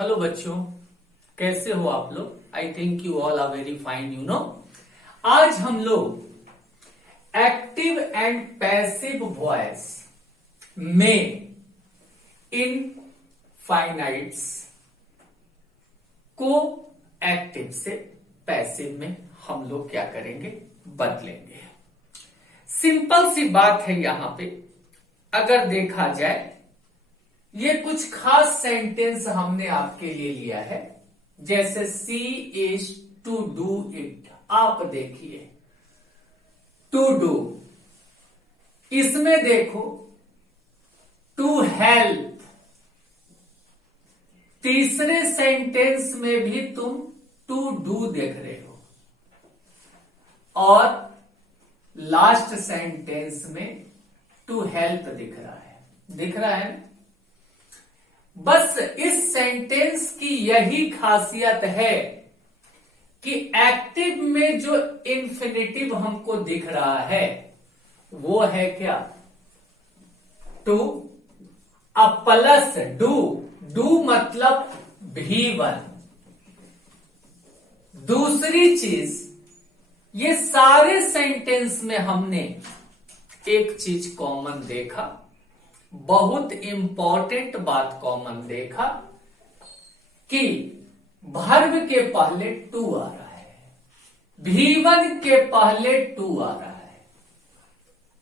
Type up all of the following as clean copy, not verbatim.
Hello बच्चों, कैसे हो आप लोग। I think you all are very fine. आज हम लोग एक्टिव एंड पैसिव वॉइस में इनफाइनाइट्स को एक्टिव से पैसिव में हम लोग क्या करेंगे, बदलेंगे। सिंपल सी बात है। यहां पे अगर देखा जाए, ये कुछ खास सेंटेंस हमने आपके लिए लिया है, जैसे सी इज टू डू इट। आप देखिए, टू डू, इसमें देखो टू हेल्प। तीसरे सेंटेंस में भी तुम टू डू देख रहे हो, और लास्ट सेंटेंस में टू हेल्प दिख रहा है। बस इस सेंटेंस की यही खासियत है कि एक्टिव में जो इंफिनिटिव हमको दिख रहा है वो है क्या, टू, अब प्लस डू। डू मतलब भी1। दूसरी चीज, ये सारे सेंटेंस में हमने एक चीज कॉमन देखा, बहुत इंपॉर्टेंट बात कॉमन देखा, कि वर्ब के पहले टू आ रहा है, भी1 के पहले टू आ रहा है।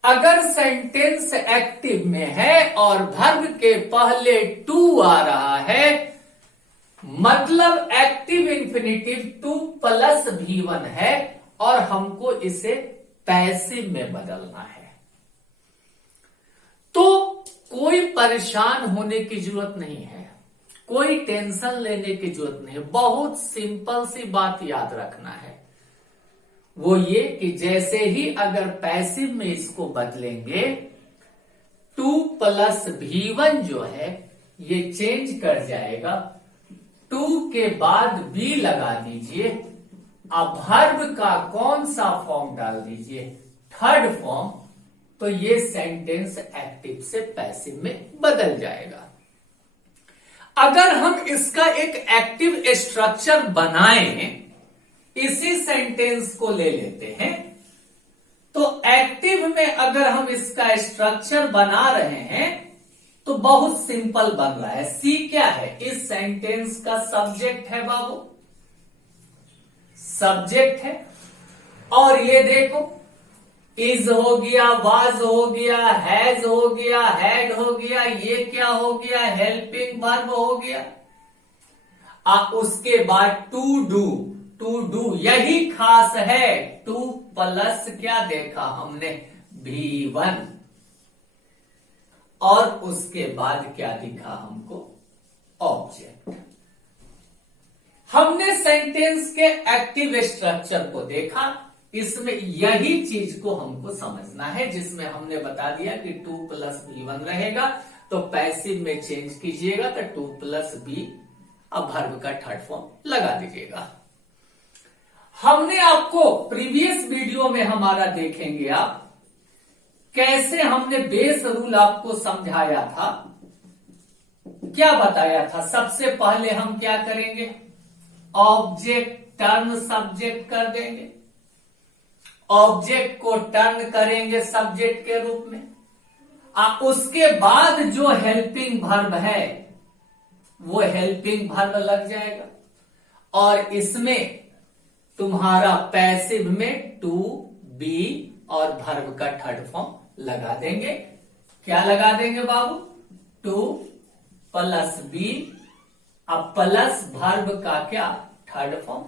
अगर सेंटेंस एक्टिव में है और वर्ब के पहले टू आ रहा है, मतलब एक्टिव इंफिनिटिव टू प्लस भी1 है, और हमको इसे पैसिव में बदलना है। तो कोई परेशान होने की जरूरत नहीं है, कोई टेंशन लेने की जरूरत नहीं है। बहुत सिंपल सी बात याद रखना है, वो ये कि जैसे ही अगर पैसिव में इसको बदलेंगे, टू प्लस भी1 जो है ये चेंज कर जाएगा। टू के बाद बी लगा दीजिए, अब वर्ब का कौन सा फॉर्म डाल दीजिए, थर्ड फॉर्म, तो ये सेंटेंस एक्टिव से पैसिव में बदल जाएगा। अगर हम इसका एक एक्टिव स्ट्रक्चर बनाएं, इसी सेंटेंस को ले लेते हैं, तो एक्टिव में अगर हम इसका स्ट्रक्चर बना रहे हैं तो बहुत सिंपल बन रहा है। सी क्या है, इस सेंटेंस का सब्जेक्ट है बाबू, सब्जेक्ट है। और ये देखो, इज हो गया, वाज हो गया, हैज हो गया, हैड हो गया, ये क्या हो गया, हेल्पिंग वर्ब हो गया। उसके बाद टू डू, टू डू यही खास है, टू प्लस क्या देखा हमने, भी1, और उसके बाद क्या दिखा हमको, ऑब्जेक्ट। हमने सेंटेंस के एक्टिव स्ट्रक्चर को देखा, इसमें यही चीज को हमको समझना है, जिसमें हमने बता दिया कि टू प्लस भी1 रहेगा, तो पैसिव में चेंज कीजिएगा तो टू प्लस बी, अब वर्ब का थर्ड फॉर्म लगा दीजिएगा। हमने आपको प्रीवियस वीडियो में हमारा देखेंगे आप, कैसे हमने बेस रूल आपको समझाया था, क्या बताया था। सबसे पहले हम क्या करेंगे, ऑब्जेक्ट टर्न सब्जेक्ट कर देंगे, ऑब्जेक्ट को टर्न करेंगे सब्जेक्ट के रूप में। उसके बाद जो हेल्पिंग वर्ब है वो हेल्पिंग वर्ब लग जाएगा, और इसमें तुम्हारा पैसिव में टू, बी और वर्ब का थर्ड फॉर्म लगा देंगे। क्या लगा देंगे बाबू, टू प्लस बी, अब प्लस वर्ब का क्या, थर्ड फॉर्म।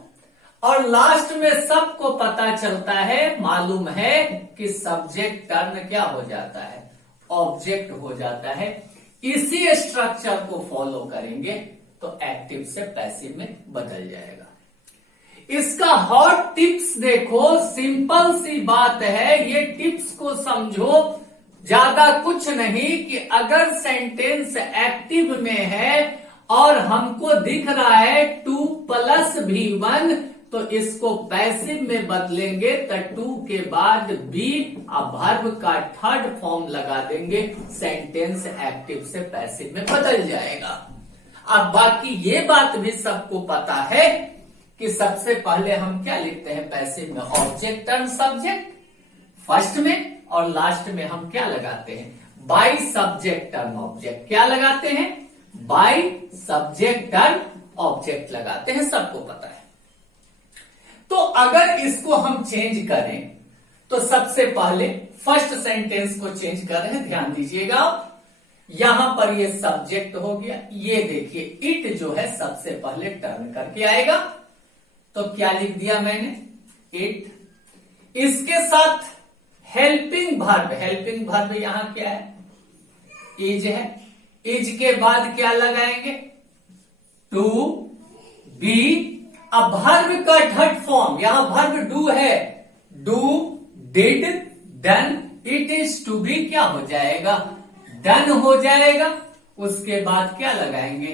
और लास्ट में सबको पता चलता है, मालूम है कि सब्जेक्ट टर्न क्या हो जाता है, ऑब्जेक्ट हो जाता है। इसी स्ट्रक्चर को फॉलो करेंगे तो एक्टिव से पैसिव में बदल जाएगा। इसका हॉट टिप्स देखो, सिंपल सी बात है, ये टिप्स को समझो, ज्यादा कुछ नहीं, कि अगर सेंटेंस एक्टिव में है और हमको दिख रहा है टू प्लस भी1, तो इसको पैसिव में बदलेंगे तो टू के बाद बी, अब वर्ब का थर्ड फॉर्म लगा देंगे, सेंटेंस एक्टिव से पैसिव में बदल जाएगा। अब बाकी ये बात भी सबको पता है कि सबसे पहले हम क्या लिखते हैं पैसिव में, ऑब्जेक्ट टर्न सब्जेक्ट फर्स्ट में, और लास्ट में हम क्या लगाते हैं, बाय सब्जेक्ट टर्न ऑब्जेक्ट। क्या लगाते हैं, बाय सब्जेक्ट टर्न ऑब्जेक्ट लगाते हैं, सबको पता है। तो अगर इसको हम चेंज करें तो सबसे पहले फर्स्ट सेंटेंस को चेंज कर रहे हैं, ध्यान दीजिएगा। यहां पर ये सब्जेक्ट हो गया, ये देखिए इट जो है सबसे पहले टर्न करके आएगा, तो क्या लिख दिया मैंने, इट। इसके साथ हेल्पिंग वर्ब, हेल्पिंग वर्ब यहां क्या है, इज है। इज के बाद क्या लगाएंगे, टू बी। अब वर्ब का थर्ड फॉर्म, यहां वर्ब डू है, do, did, done, it is to be क्या हो जाएगा, डन हो जाएगा। उसके बाद क्या लगाएंगे,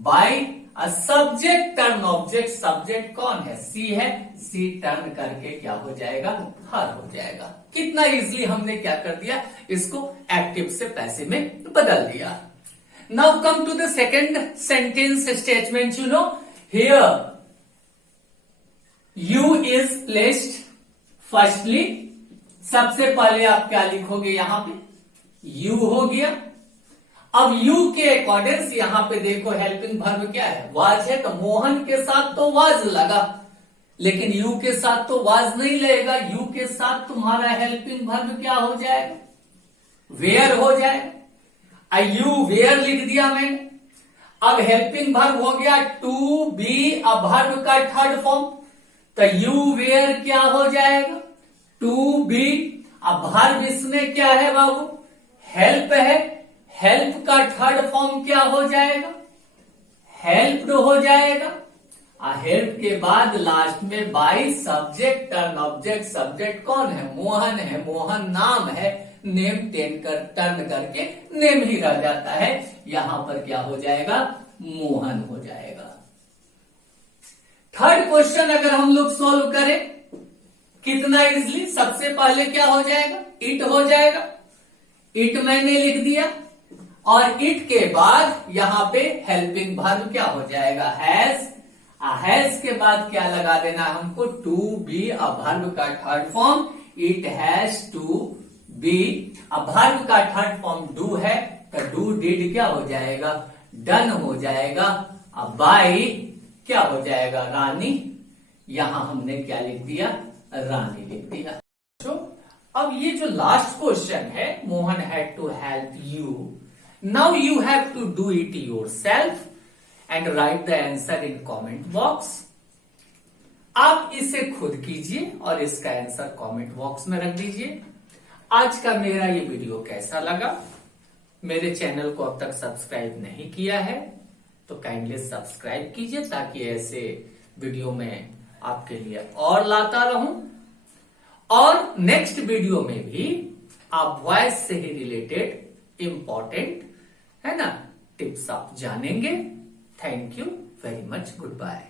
by. Subject turn object, subject कौन है, सी है, सी टर्न करके क्या हो जाएगा, हर हो जाएगा। कितना इजीली हमने क्या कर दिया, इसको एक्टिव से पैसिव में बदल दिया। Now come to the second sentence statement. You know here you is placed firstly, सबसे पहले आप क्या लिखोगे, यहां पे यू हो गया। अब यू के अकॉर्डिंग यहां पे देखो हेल्पिंग वर्ब क्या है, वाज है, तो मोहन के साथ तो वाज लगा, लेकिन यू के साथ तो वाज नहीं लगेगा। यू के साथ तुम्हारा हेल्पिंग वर्ब क्या हो जाएगा, वेयर हो जाएगा। यू वेयर लिख दिया मैंने। अब हेल्पिंग वर्ब हो गया टू बी, अब वर्ब का थर्ड फॉर्म, तो यू वेयर क्या हो जाएगा, टू बी। अब वर्ब इसमें क्या है बाबू, हेल्प है, हेल्प का थर्ड फॉर्म क्या हो जाएगा, हेल्प्ड हो जाएगा। हेल्प के बाद लास्ट में bye subject turn object, subject कौन है, मोहन है, मोहन नाम है, नेम टर्न करके नेम ही रह जाता है, यहां पर क्या हो जाएगा, मोहन हो जाएगा। थर्ड क्वेश्चन अगर हम लोग सॉल्व करें कितना इजली, सबसे पहले क्या हो जाएगा, इट हो जाएगा। इट मैंने लिख दिया, और इट के बाद यहां पे हेल्पिंग वर्ब क्या हो जाएगा, हैज। हैज के बाद क्या लगा देना हमको, टू बी। अब वर्ब का third form, it has to be. अब वर्ब का थर्ड फॉर्म डू है, तो डू डिड क्या हो जाएगा, डन हो जाएगा। अब बाय क्या हो जाएगा, रानी। यहां हमने क्या लिख दिया, रानी लिख दिया। तो अब ये जो लास्ट क्वेश्चन है, Mohan had to help you, now you have to do it yourself and write the answer in comment box. आप इसे खुद कीजिए और इसका आंसर कमेंट बॉक्स में रख दीजिए। आज का मेरा ये वीडियो कैसा लगा, मेरे चैनल को अब तक सब्सक्राइब नहीं किया है तो काइंडली सब्सक्राइब कीजिए, ताकि ऐसे वीडियो में आपके लिए और लाता रहूं। और नेक्स्ट वीडियो में भी आप वॉइस से ही रिलेटेड इंपॉर्टेंट है ना टिप्स आप जानेंगे। Thank you very much, good bye.